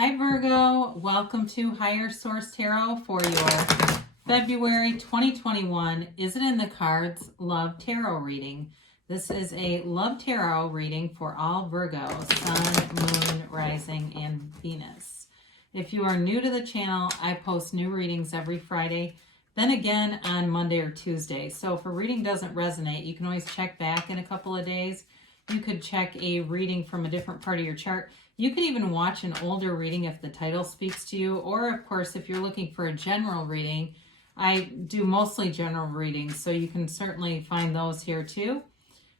Hi Virgo, welcome to Higher Source Tarot for your February 2021 Is It in the Cards Love Tarot reading. This is a love tarot reading for all Virgo, Sun, Moon, Rising, and Venus. If you are new to the channel, I post new readings every Friday, then again on Monday or Tuesday. So if a reading doesn't resonate, you can always check back in a couple of days. You could check a reading from a different part of your chart. You could even watch an older reading if the title speaks to you, or of course, if you're looking for a general reading, I do mostly general readings, so you can certainly find those here too.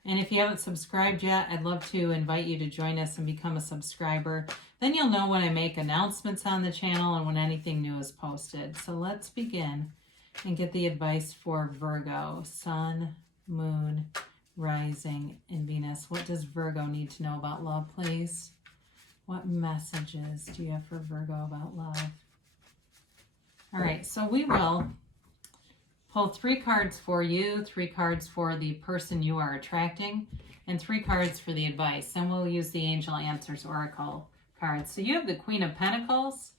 And if you haven't subscribed yet, I'd love to invite you to join us and become a subscriber. Then you'll know when I make announcements on the channel and when anything new is posted. So let's begin and get the advice for Virgo, Sun, Moon, Rising, and Venus. What does Virgo need to know about love, please? What messages do you have for Virgo about love? All right, so we will pull 3 cards for you, 3 cards for the person you are attracting, and 3 cards for the advice. Then we'll use the Angel Answers Oracle cards. So you have the Queen of Pentacles,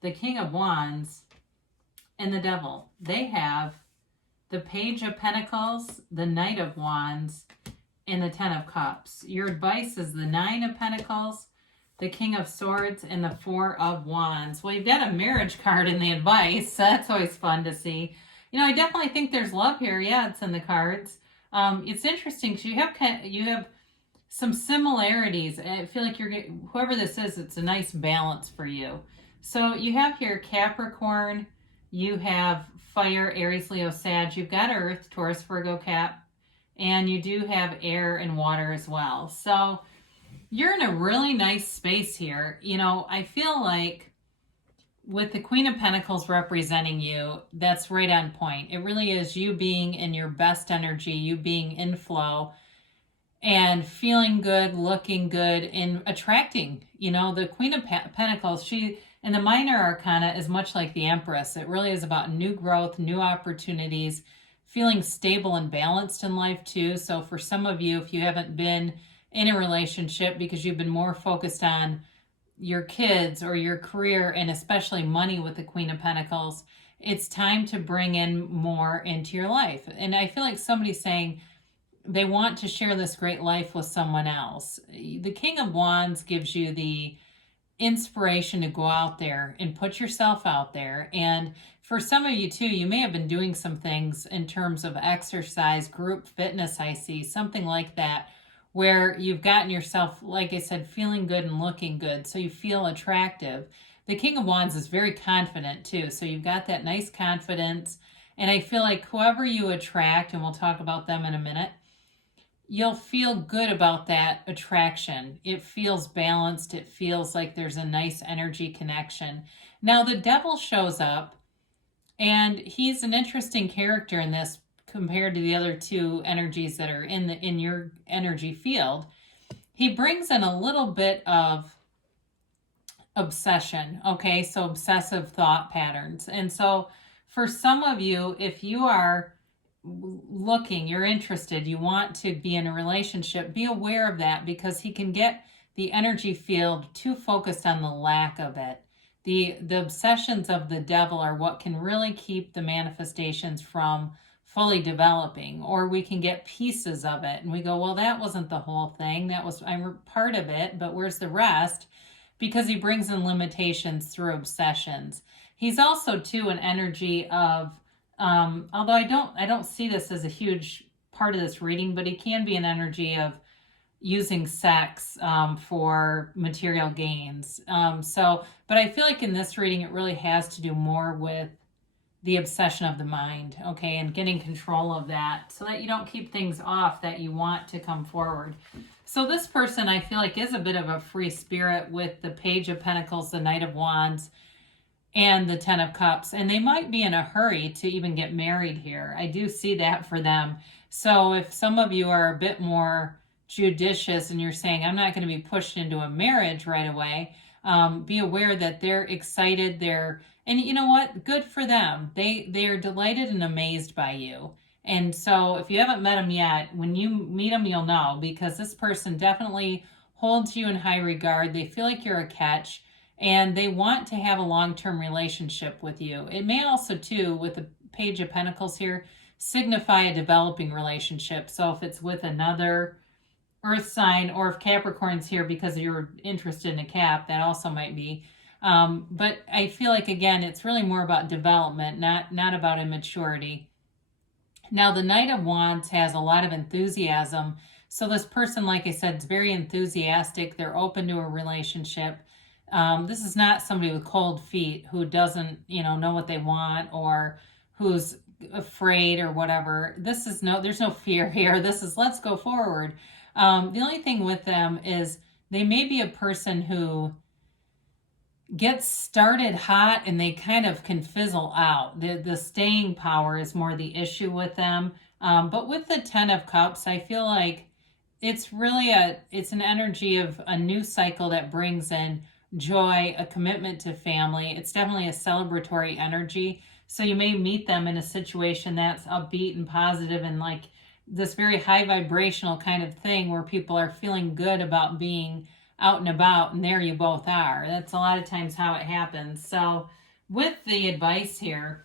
the King of Wands, and the Devil. They have the Page of Pentacles, the Knight of Wands, and the Ten of Cups. Your advice is the Nine of Pentacles, the King of Swords, and the Four of Wands. Well, you've got a marriage card in the advice, so that's always fun to see. You know, I definitely think there's love here. Yeah, it's in the cards. It's interesting because you have some similarities. I feel like whoever this is, it's a nice balance for you. So you have here Capricorn, you have Fire, Aries, Leo, Sag. You've got Earth, Taurus, Virgo, Cap, and you do have air and water as well. So you're in a really nice space here. You know, I feel like with the Queen of Pentacles representing you, that's right on point. It really is you being in your best energy, you being in flow and feeling good, looking good, and attracting. You know, the Queen of Pentacles, she in the minor arcana is much like the Empress. It really is about new growth, new opportunities, feeling stable and balanced in life too. So for some of you, if you haven't been in a relationship because you've been more focused on your kids or your career and especially money with the Queen of Pentacles, it's time to bring in more into your life. And I feel like somebody's saying they want to share this great life with someone else. The King of Wands gives you the inspiration to go out there and put yourself out there. And for some of you too, you may have been doing some things in terms of exercise, group fitness, I see, something like that, where you've gotten yourself, like I said, feeling good and looking good, so you feel attractive. The King of Wands is very confident too, so you've got that nice confidence. And I feel like whoever you attract, and we'll talk about them in a minute, you'll feel good about that attraction. It feels balanced. It feels like there's a nice energy connection. Now the Devil shows up, and he's an interesting character in this compared to the other 2 energies that are in your energy field. He brings in a little bit of obsession, okay? So obsessive thought patterns. And so for some of you, if you are looking, you're interested, you want to be in a relationship, be aware of that, because he can get the energy field too focused on the lack of it. The obsessions of the Devil are what can really keep the manifestations from fully developing, or we can get pieces of it and we go, well, that wasn't the whole thing. I'm part of it, but where's the rest? Because he brings in limitations through obsessions. He's also too an energy of although I don't see this as a huge part of this reading, but he can be an energy of using sex for material gains. But I feel like in this reading, it really has to do more with the obsession of the mind, okay, and getting control of that so that you don't keep things off that you want to come forward. So this person, I feel like, is a bit of a free spirit with the Page of Pentacles, the Knight of Wands, and the Ten of Cups, and they might be in a hurry to even get married here. I do see that for them. So if some of you are a bit more judicious and you're saying, I'm not going to be pushed into a marriage right away, be aware that they're excited, and you know what? Good for them. They are delighted and amazed by you. And so if you haven't met them yet, when you meet them, you'll know, because this person definitely holds you in high regard. They feel like you're a catch. and they want to have a long-term relationship with you. It may also, too, with the Page of Pentacles here, signify a developing relationship. So if it's with another earth sign, or if Capricorn's here because you're interested in a Cap, that also might be. But I feel like, again, it's really more about development, not about immaturity. Now, the Knight of Wands has a lot of enthusiasm. So this person, like I said, is very enthusiastic. They're open to a relationship. This is not somebody with cold feet who doesn't, know what they want, or who's afraid or whatever. There's no fear here. This is, let's go forward. The only thing with them is they may be a person who gets started hot and they kind of can fizzle out. The staying power is more the issue with them. But with the Ten of Cups, I feel like it's really it's an energy of a new cycle that brings in joy, a commitment to family. It's definitely a celebratory energy. So you may meet them in a situation that's upbeat and positive and like this very high vibrational kind of thing where people are feeling good about being out and about, and there you both are. That's a lot of times how it happens. So with the advice here,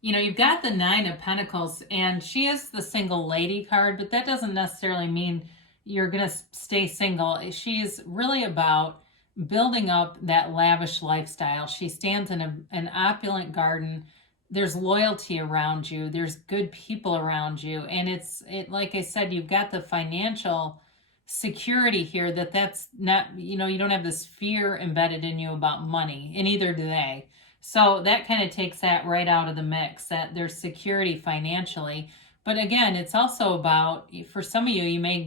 you've got the Nine of Pentacles, and she is the single lady card, but that doesn't necessarily mean you're going to stay single. She's really about building up that lavish lifestyle. She stands in an opulent garden. There's loyalty around you. There's good people around you. And like I said, you've got the financial security here that's not, you don't have this fear embedded in you about money, and neither do they. So that kind of takes that right out of the mix, that there's security financially. But again, it's also about, for some of you, you may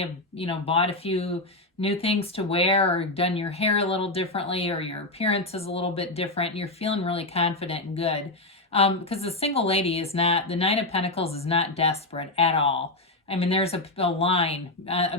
have, bought a few new things to wear, or done your hair a little differently, or your appearance is a little bit different, and you're feeling really confident and good. Because the single lady the Nine of Pentacles is not desperate at all. I mean, there's a line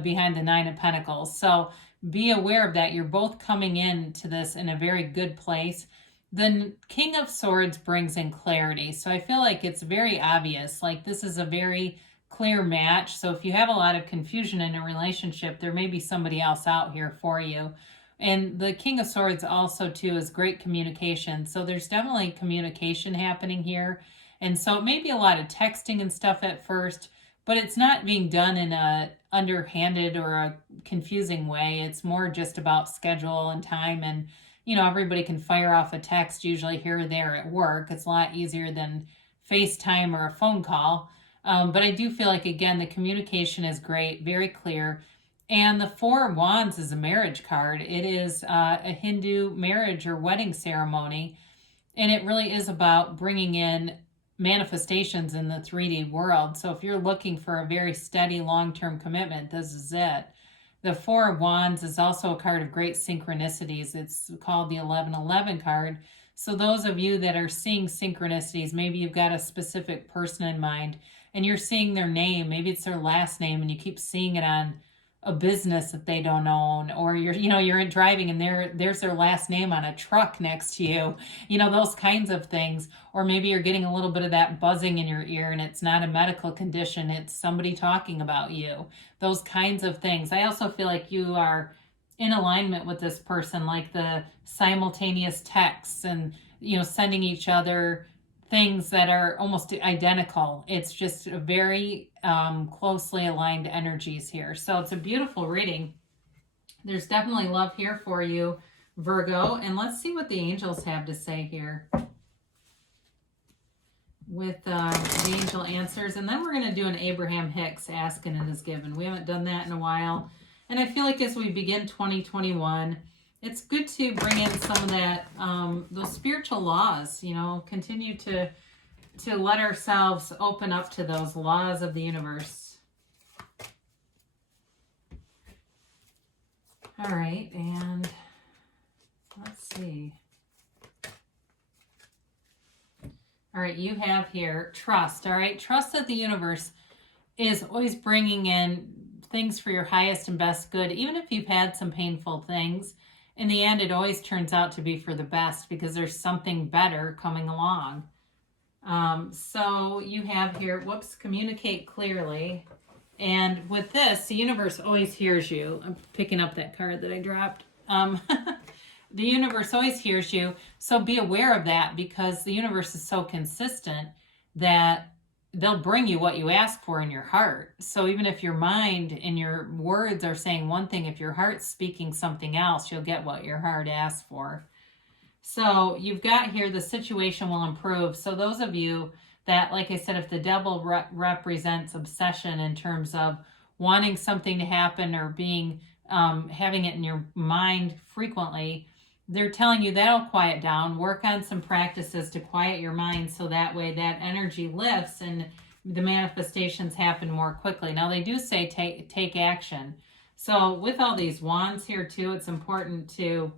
behind the Nine of Pentacles. So be aware of that. You're both coming into this in a very good place. The King of Swords brings in clarity. So I feel like it's very obvious. Like, this is a very clear match. So if you have a lot of confusion in a relationship, there may be somebody else out here for you. And the King of Swords also, too, is great communication. So there's definitely communication happening here. And so it may be a lot of texting and stuff at first, but it's not being done in a underhanded or a confusing way. It's more just about schedule and time. And, everybody can fire off a text usually here or there at work. It's a lot easier than FaceTime or a phone call. But I do feel like, again, the communication is great, very clear. And the Four of Wands is a marriage card. It is a Hindu marriage or wedding ceremony. And it really is about bringing in manifestations in the 3D world. So if you're looking for a very steady long-term commitment, this is it. The Four of Wands is also a card of great synchronicities. It's called the 1111 card. So those of you that are seeing synchronicities, maybe you've got a specific person in mind and you're seeing their name, maybe it's their last name, and you keep seeing it on a business that they don't own, or you're driving and there's their last name on a truck next to you, those kinds of things. Or maybe you're getting a little bit of that buzzing in your ear and it's not a medical condition, it's somebody talking about you, those kinds of things. I also feel like you are in alignment with this person, like the simultaneous texts and sending each other things that are almost identical. It's just a very closely aligned energies here. So it's a beautiful reading. There's definitely love here for you, Virgo. And let's see what the angels have to say here with the angel answers. And then we're going to do an Abraham Hicks Ask and It Is Given. We haven't done that in a while. And I feel like as we begin 2021, it's good to bring in some of that, those spiritual laws, continue to let ourselves open up to those laws of the universe. All right, and let's see. All right, you have here trust, all right? Trust that the universe is always bringing in things for your highest and best good, even if you've had some painful things. In the end, it always turns out to be for the best because there's something better coming along. So you have here, communicate clearly. And with this, the universe always hears you. I'm picking up that card that I dropped. The universe always hears you. So be aware of that, because the universe is so consistent that they'll bring you what you ask for in your heart. So even if your mind and your words are saying one thing, if your heart's speaking something else, you'll get what your heart asks for. So you've got here, the situation will improve. So those of you that, like I said, if the devil represents obsession in terms of wanting something to happen or being having it in your mind frequently, they're telling you that'll quiet down. Work on some practices to quiet your mind, so that way that energy lifts and the manifestations happen more quickly. Now they do say take action. So with all these wands here too, it's important to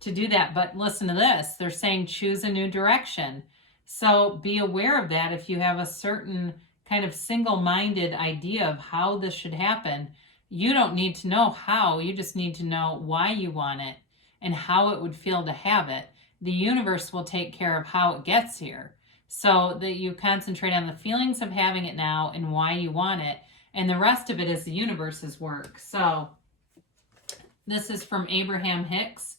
do that. But listen to this. They're saying choose a new direction. So be aware of that. If you have a certain kind of single-minded idea of how this should happen, you don't need to know how. You just need to know why you want it and how it would feel to have it. The universe will take care of how it gets here. So that you concentrate on the feelings of having it now and why you want it. And the rest of it is the universe's work. So this is from Abraham Hicks.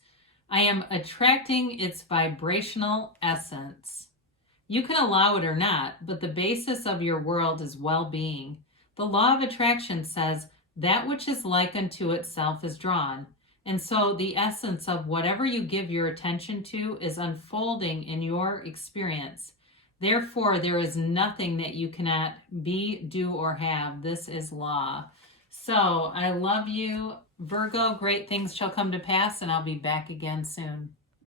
I am attracting its vibrational essence. You can allow it or not, but the basis of your world is well-being. The law of attraction says that which is like unto itself is drawn. And so the essence of whatever you give your attention to is unfolding in your experience. Therefore, there is nothing that you cannot be, do, or have. This is law. So I love you, Virgo. Great things shall come to pass, and I'll be back again soon.